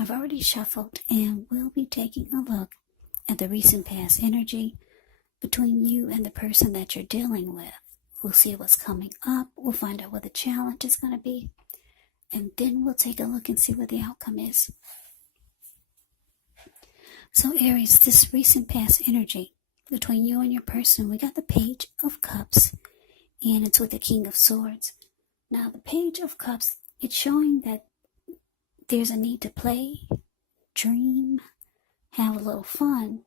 I've already shuffled and we'll be taking a look at the recent past energy between you and the person that you're dealing with. We'll see what's coming up. We'll find out what the challenge is going to be. And then we'll take a look and see what the outcome is. So Aries, this recent past energy between you and your person, we got the Page of Cups, and it's with the King of Swords. Now, the Page of Cups, it's showing that there's a need to play, dream, have a little fun.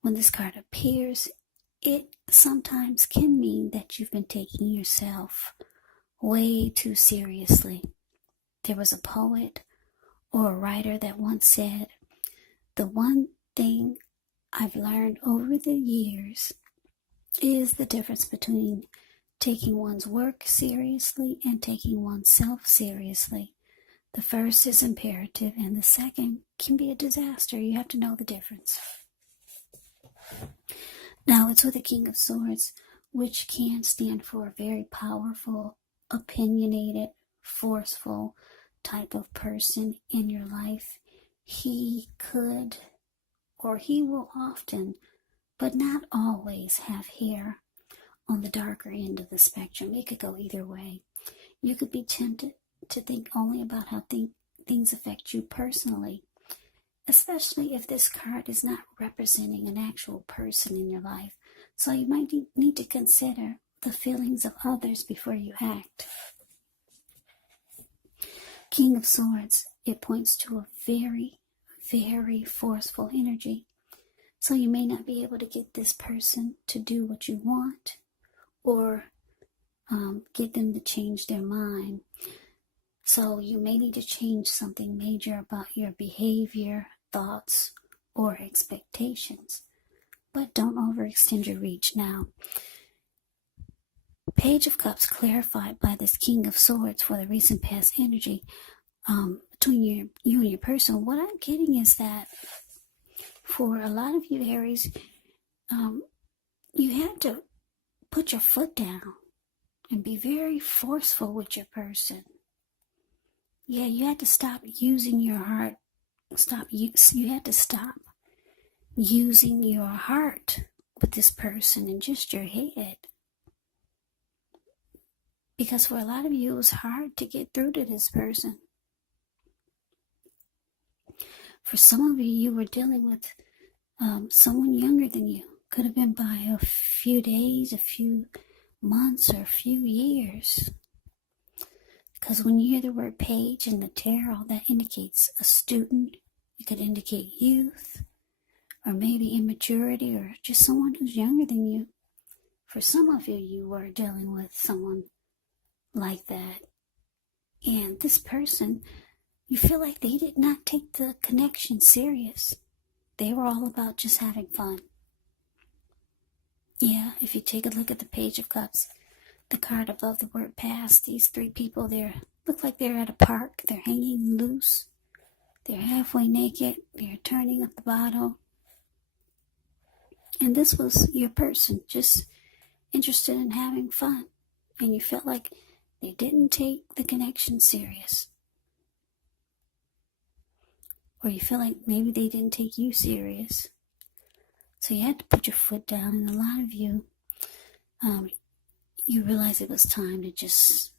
When this card appears, it sometimes can mean that you've been taking yourself way too seriously. There was a poet or a writer that once said, "The one thing I've learned over the years is the difference between taking one's work seriously and taking oneself seriously. The first is imperative and the second can be a disaster. You have to know the difference." Now it's with the King of Swords, which can stand for a very powerful, opinionated, forceful type of person in your life. He could, or he will often, but not always, have hair on the darker end of the spectrum. It could go either way. You could be tempted to think only about how things affect you personally, especially if this card is not representing an actual person in your life. So you might need to consider the feelings of others before you act. King of Swords, it points to a very, very forceful energy. So you may not be able to get this person to do what you want or get them to change their mind. So you may need to change something major about your behavior, thoughts, or expectations. But don't overextend your reach now. Page of Cups clarified by this King of Swords for the recent past energy between you and your person. What I'm getting is that for a lot of you Aries, you had to put your foot down and be very forceful with your person. Yeah, you had to stop using your heart. You had to stop using your heart with this person and just your head. Because for a lot of you, it was hard to get through to this person. For some of you, you were dealing with someone younger than you. Could have been by a few days, a few months, or a few years. Because when you hear the word page in the tarot, that indicates a student. It could indicate youth, or maybe immaturity, or just someone who's younger than you. For some of you, you were dealing with someone like that. And this person, you feel like they did not take the connection serious. They were all about just having fun. Yeah, if you take a look at the Page of Cups, the card above the word past, these three people there look like they're at a park. They're hanging loose. They're halfway naked. They're turning up the bottle. And this was your person, just interested in having fun. And you felt like they didn't take the connection serious. Or you feel like maybe they didn't take you serious. So you had to put your foot down. And a lot of you, you realize it was time to just,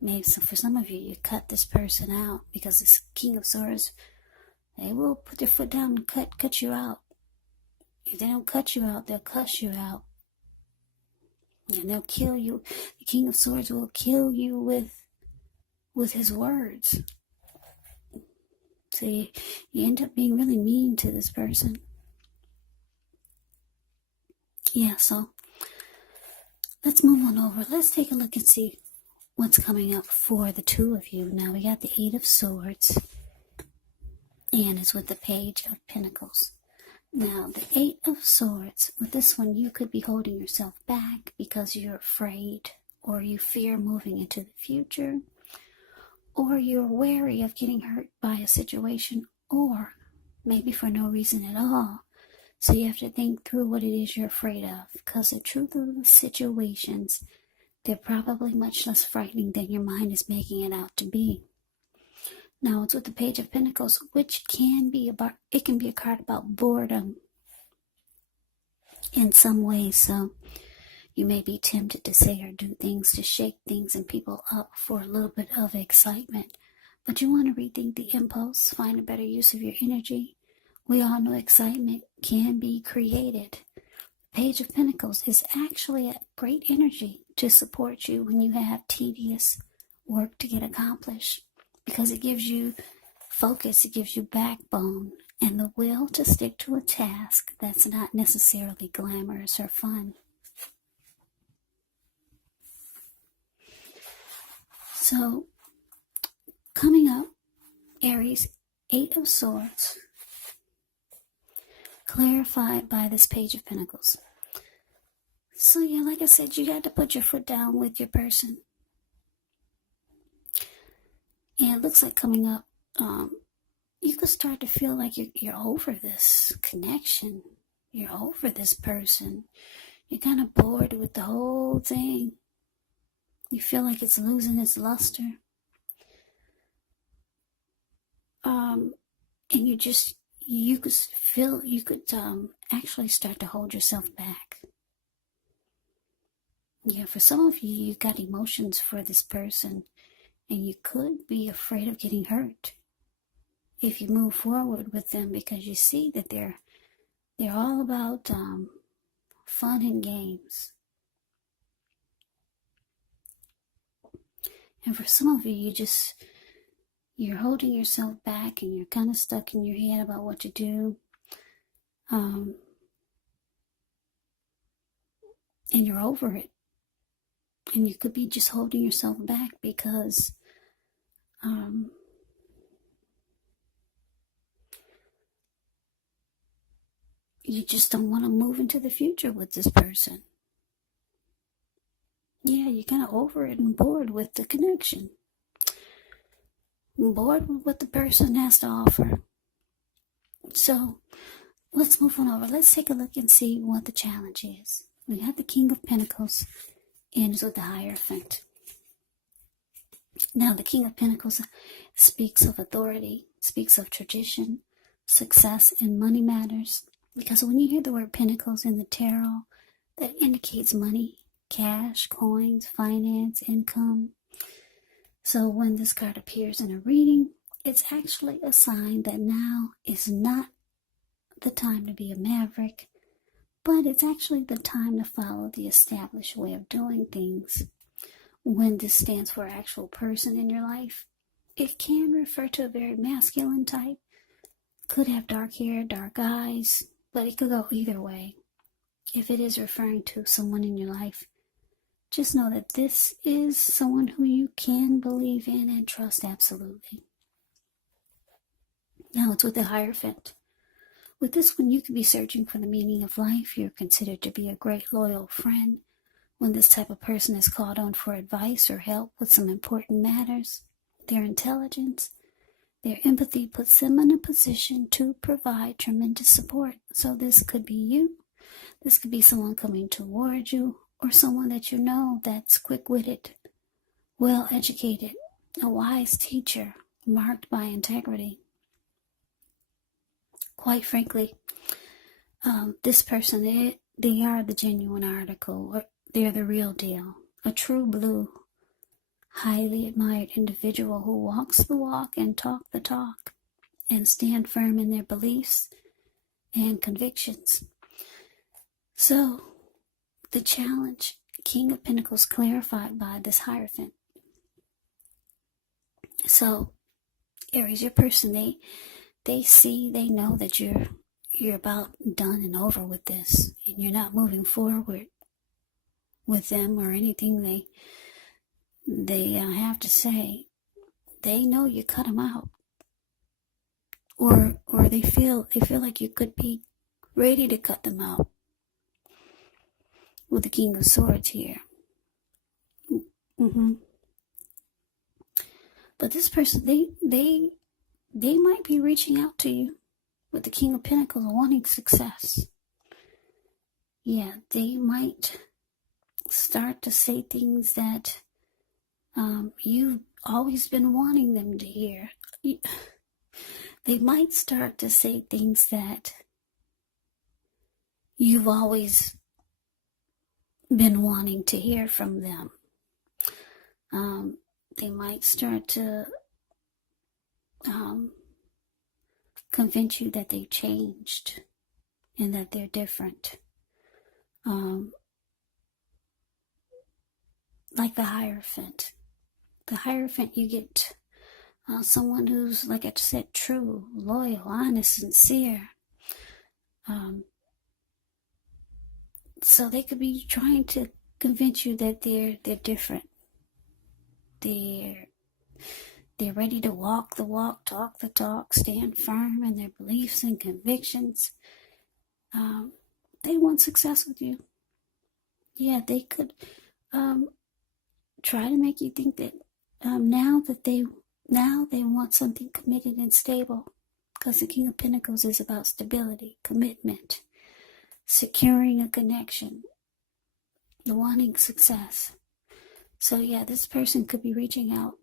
maybe so for some of you, you cut this person out. Because this King of Swords, they will put their foot down and cut you out. If they don't cut you out, they'll cuss you out. And they'll kill you. The King of Swords will kill you with his words. So you end up being really mean to this person. Yeah, so let's move on over. Let's take a look and see what's coming up for the two of you. Now we got the Eight of Swords. And it's with the Page of Pentacles. Now, the Eight of Swords, with this one, you could be holding yourself back because you're afraid or you fear moving into the future, or you're wary of getting hurt by a situation, or maybe for no reason at all. So you have to think through what it is you're afraid of, because the truth of the situations, they're probably much less frightening than your mind is making it out to be. Now it's with the Page of Pentacles, which can be a card about boredom in some ways. So you may be tempted to say or do things to shake things and people up for a little bit of excitement. But you want to rethink the impulse, find a better use of your energy. We all know excitement can be created. Page of Pentacles is actually a great energy to support you when you have tedious work to get accomplished, because it gives you focus, it gives you backbone, and the will to stick to a task that's not necessarily glamorous or fun. So, coming up, Aries, 8 of Swords, clarified by this Page of Pentacles. So yeah, like I said, you got to put your foot down with your person. And it looks like coming up, you could start to feel like you're over this connection. You're over this person. You're kind of bored with the whole thing. You feel like it's losing its luster. And you could actually start to hold yourself back. Yeah, for some of you, you got emotions for this person, and you could be afraid of getting hurt if you move forward with them, because you see that they're all about fun and games. And for some of you, you're holding yourself back, and you're kind of stuck in your head about what to do. And you're over it. And you could be just holding yourself back because you just don't want to move into the future with this person. Yeah, you're kind of over it and bored with the connection. Bored with what the person has to offer. So let's move on over. Let's take a look and see what the challenge is. We have the King of Pentacles ends with the Hierophant. Now, the King of Pentacles speaks of authority, speaks of tradition, success, and money matters. Because when you hear the word Pentacles in the tarot, that indicates money, cash, coins, finance, income. So when this card appears in a reading, it's actually a sign that now is not the time to be a maverick, but it's actually the time to follow the established way of doing things. When this stands for an actual person in your life, it can refer to a very masculine type. Could have dark hair, dark eyes, but it could go either way. If it is referring to someone in your life, just know that this is someone who you can believe in and trust absolutely. Now it's with the Hierophant. With this one, you could be searching for the meaning of life. You're considered to be a great loyal friend when this type of person is called on for advice or help with some important matters. Their intelligence, their empathy puts them in a position to provide tremendous support. So this could be you. This could be someone coming towards you, or someone that you know that's quick-witted, well-educated, a wise teacher, marked by integrity. Quite frankly, this person, they are the genuine article, or they're the real deal, a true blue, highly admired individual who walks the walk and talk the talk and stand firm in their beliefs and convictions. So, the challenge, King of Pentacles, clarified by this Hierophant. So, Aries, your person, they know that you're about done and over with this, and you're not moving forward with them or anything they have to say. They know you cut them out, or they feel like you could be ready to cut them out. With the King of Swords here. But this person, they might be reaching out to you with the King of Pentacles, wanting success. Yeah, they might start to say things that you've always been wanting them to hear. they might start to say things that you've always been wanting to hear from them. They might start to convince you that they've changed and that they're different. Like the Hierophant. The Hierophant, you get someone who's, like I said, true, loyal, honest, sincere. So they could be trying to convince you that they're different. They're ready to walk the walk, talk the talk, stand firm in their beliefs and convictions. They want success with you. Yeah, they could try to make you think that now they want something committed and stable, because the King of Pentacles is about stability, commitment, securing a connection, wanting success. So yeah, this person could be reaching out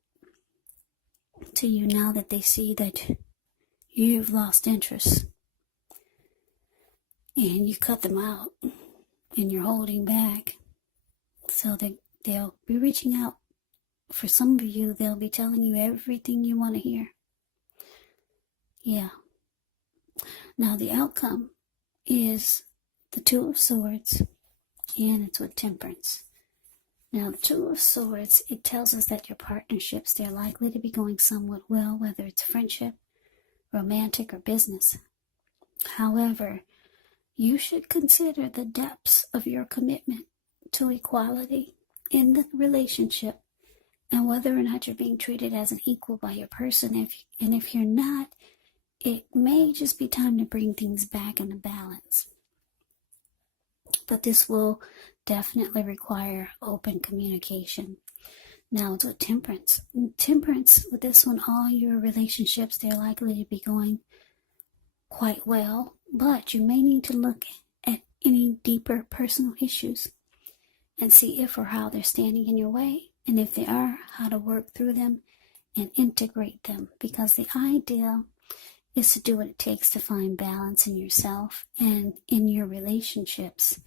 to you now that they see that you've lost interest and you cut them out and you're holding back. So they'll be reaching out. For some of you, they'll be telling you everything you want to hear. Yeah. Now the outcome is the Two of Swords, and it's with Temperance. Now, the Two of Swords, it tells us that your partnerships, they're likely to be going somewhat well, whether it's friendship, romantic, or business. However, you should consider the depths of your commitment to equality in the relationship and whether or not you're being treated as an equal by your person. If you're not, it may just be time to bring things back into balance. But this will definitely require open communication. Now it's with Temperance. Temperance, with this one, all your relationships, they're likely to be going quite well, but you may need to look at any deeper personal issues and see if or how they're standing in your way, and if they are, how to work through them and integrate them, because the idea is to do what it takes to find balance in yourself and in your relationships,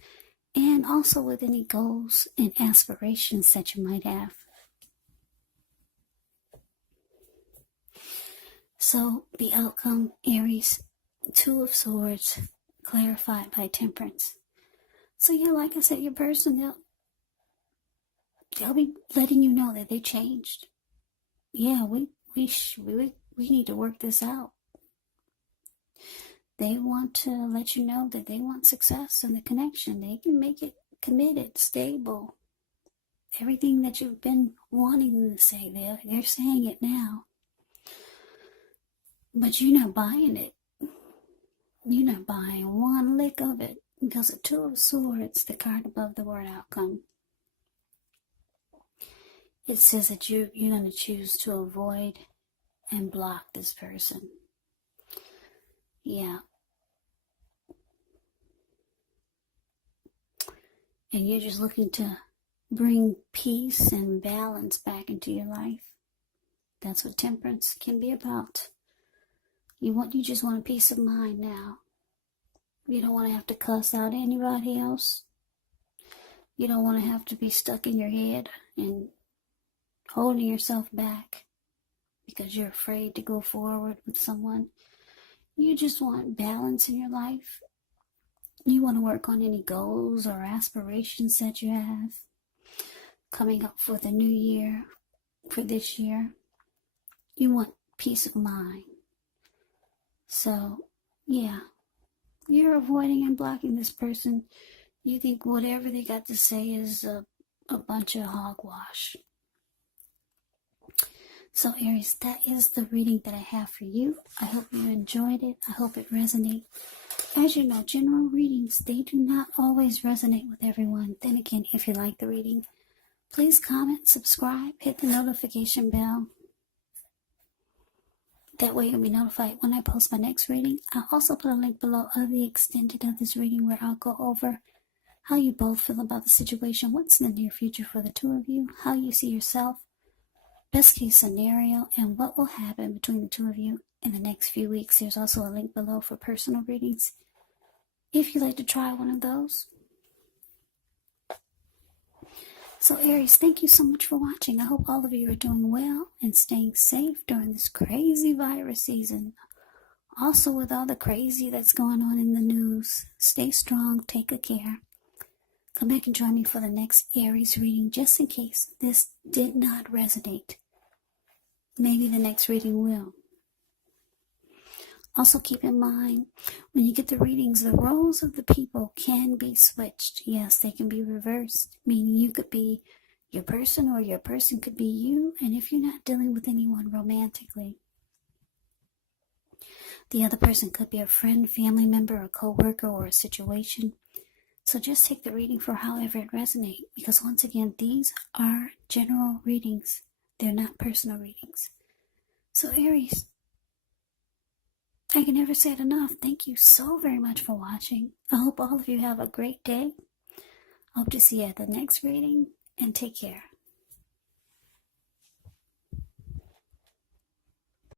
and also with any goals and aspirations that you might have. So the outcome, Aries, Two of Swords, clarified by Temperance. So yeah, like I said, your person, they'll be letting you know that they changed. Yeah, we need to work this out. They want to let you know that they want success in the connection. They can make it committed, stable. Everything that you've been wanting them to say, they're saying it now. But you're not buying it. You're not buying one lick of it, because the Two of Swords, the card above the word outcome, it says that you're going to choose to avoid and block this person. Yeah. And you're just looking to bring peace and balance back into your life. That's what Temperance can be about. You just want a peace of mind now. You don't want to have to cuss out anybody else. You don't want to have to be stuck in your head and holding yourself back because you're afraid to go forward with someone. You just want balance in your life. You want to work on any goals or aspirations that you have coming up for the new year, for this year. You want peace of mind. So, yeah, you're avoiding and blocking this person. You think whatever they got to say is a bunch of hogwash. So Aries, that is the reading that I have for you. I hope you enjoyed it. I hope it resonated. As you know, general readings, they do not always resonate with everyone. Then again, if you like the reading, please comment, subscribe, hit the notification bell. That way you'll be notified when I post my next reading. I'll also put a link below of the extended of this reading where I'll go over how you both feel about the situation, what's in the near future for the two of you, how you see yourself best case scenario, and what will happen between the two of you in the next few weeks. There's also a link below for personal readings if you'd like to try one of those. So Aries, thank you so much for watching. I hope all of you are doing well and staying safe during this crazy virus season. Also, with all the crazy that's going on in the news, stay strong, take good care. Come back and join me for the next Aries reading, just in case this did not resonate. Maybe the next reading will. Also keep in mind, when you get the readings, the roles of the people can be switched. Yes, they can be reversed, meaning you could be your person or your person could be you, and if you're not dealing with anyone romantically, the other person could be a friend, family member, a co-worker, or a situation. So just take the reading for however it resonates, because once again, these are general readings. They're not personal readings. So Aries, I can never say it enough. Thank you so very much for watching. I hope all of you have a great day. I hope to see you at the next reading, and take care.